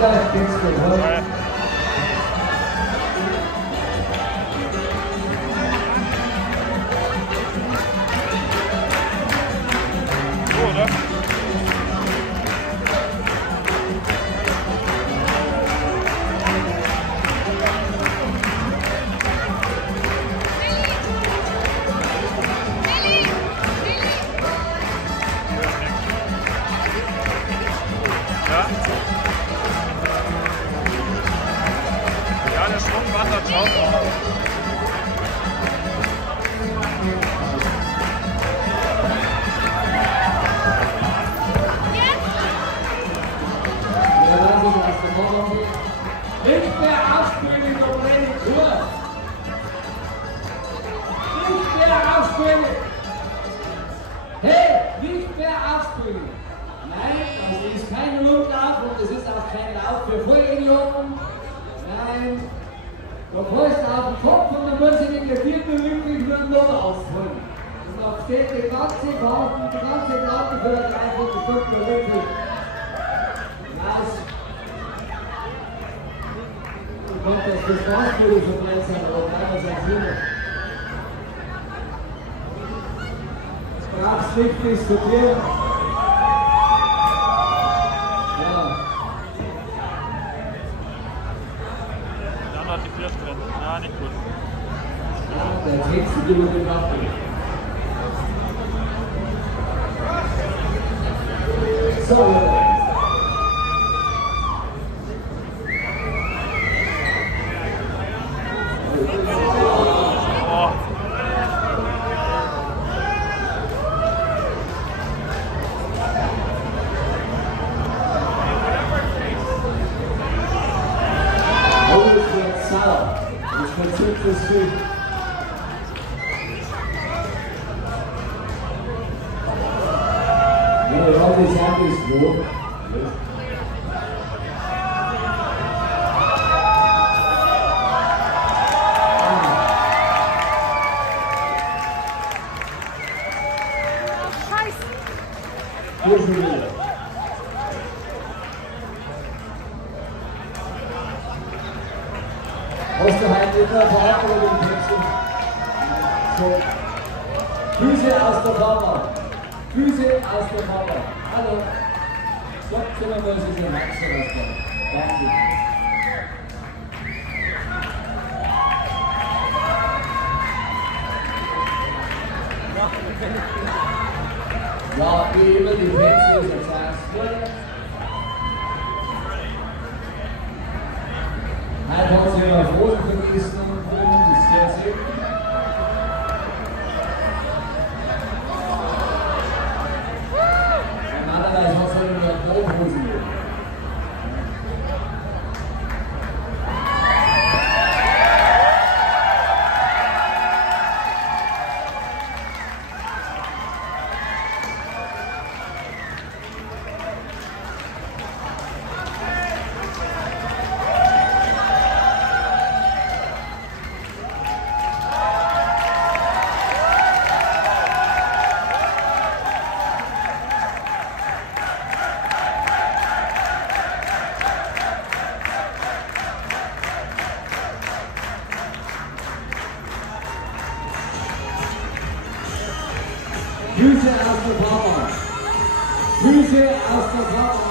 Weiter geht's mit heute. Ja, der Schwung wandert, schaut mal. Nicht mehr aufspielen, Probleme, Tour! Nicht mehr aufspielen! Hey, nicht mehr aufspielen! Nein, das ist kein Rundlauf und es ist auch kein Lauf für Vollidioten. Nein, du fällst auf den Kopf und dann muss ich in der vierten wirklich nur noch ausholen. Und dann steht die ganze Karte für ein Dreiviertelstunde wirklich. Kommt das für Spaßspiele vorbei sein, aber keiner sagt hier. Es darf nicht diskutieren. Ja. Dann hat die First drin. Nein, nicht gut. Ja, der Text über den Waffen. So, das Spiel. Ja, heute ist ja wo. Hier sind wir. Hast du heute immer Verantwortung den Texten? So. Füße aus der Kammer. Füße aus der Kammer. Hallo. Stopp, sind wir mal so ein Max rauskommen. Danke. Ja, wie immer die Fenster ist jetzt erst. Heute haben sie ja auf Roten vergessen und das ist sehr selten. Normalerweise hat sie nur eine Brothosen. Füße aus der Kammer. Füße aus der Kammer.